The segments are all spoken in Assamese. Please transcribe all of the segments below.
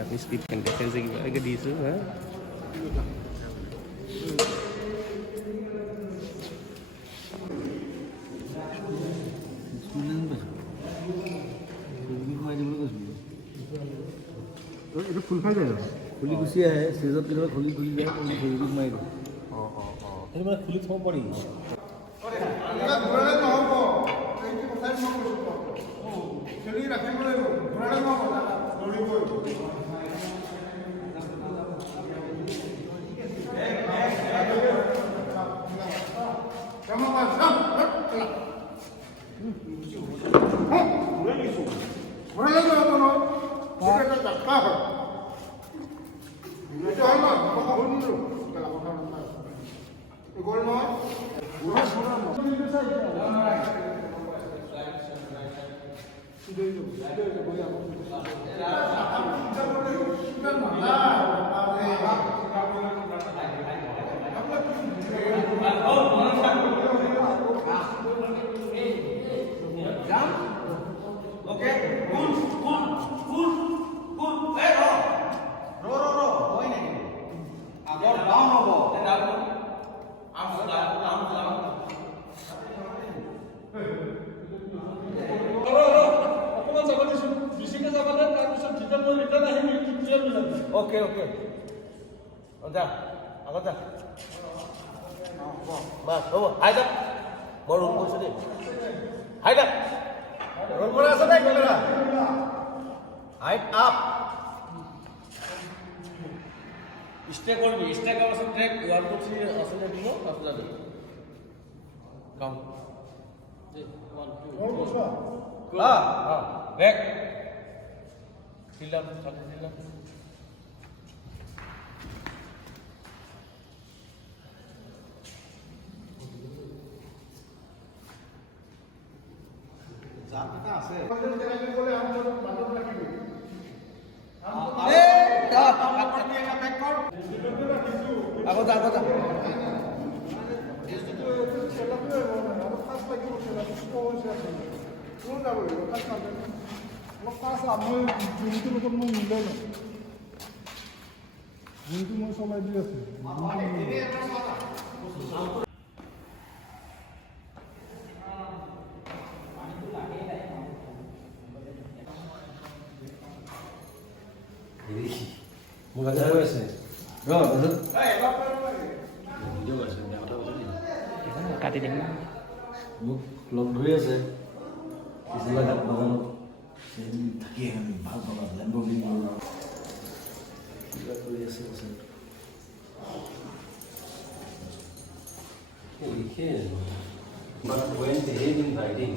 আমি স্পীড কণ্টেক্ট যে কিবাকৈ দিছোঁ হা এইটো ফুল খাই যায় খুলি গুচি আহে ষ্টেজত কেতিয়াবা খুলি যায় খুলি মাৰি দিওঁ সেইটো মানে খুলি থ'ব পাৰি ओके ओके जा আগত যা বাস হ'ব হাই দা মই ৰোল কৰিছোঁ দেই হাই দা ৰোল কৰা আছে নাই কেমেৰা হাইট আপ ষ্টেক কৰিবি ষ্টেক কৰাৰ পাছত ট্ৰেক 1 2 3 আছে নে দিব আছে যাবি কাউণ্ট 1 2 হা হা ব্ৰেক চিল্লাম চালি চিল্লাম আছে আগত আগত মই চলাই দি আছো মোক আজি কৈ আছে কাটি দিম মোক লগ ধৰি আছে পিছবেলা গাত বাগানত থাকি আমি ভাল পাবা লেম্বৰগিনি কিবা কৰি আছে But when they have been writing,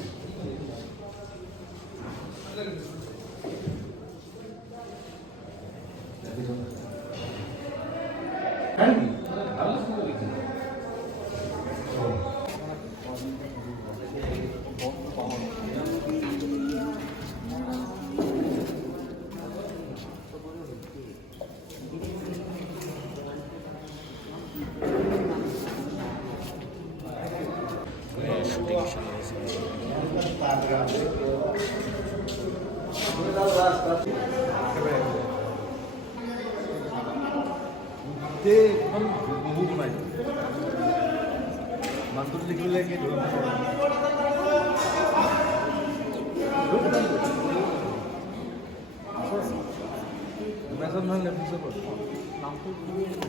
মাছটো লিখিলে কি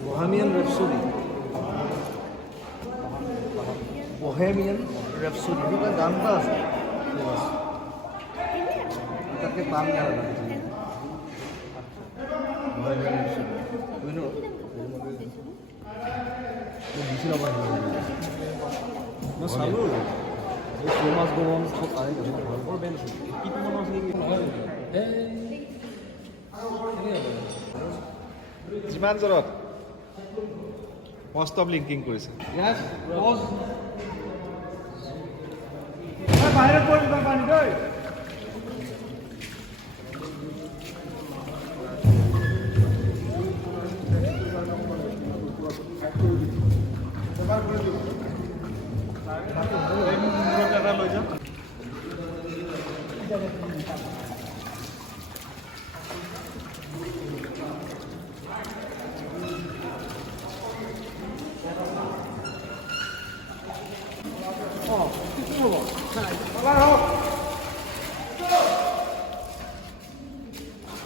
বহেমিয়ান ৰেপচডি বহেমিয়ান ৰেপচডি এনেকুৱা গান এটা আছে তাকে পাম গান বহেমিয়ান ৰেপচডি তুমি বুজি নাপায় মই চালোঁ মাছ গৰম বৰ বেন আছে কিটো মনৰ আছে যিমান জোৰত মষ্ট অফ লিংকিং কৰিছে বাহিৰত পৰিবা পানী দেই লৈ যাম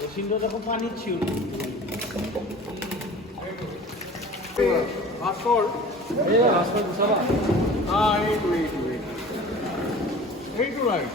মেশিনটা যখন পানি ছিল ভাস্কৰ ভাস্কৰ দিছাবা এইটো ৰাইট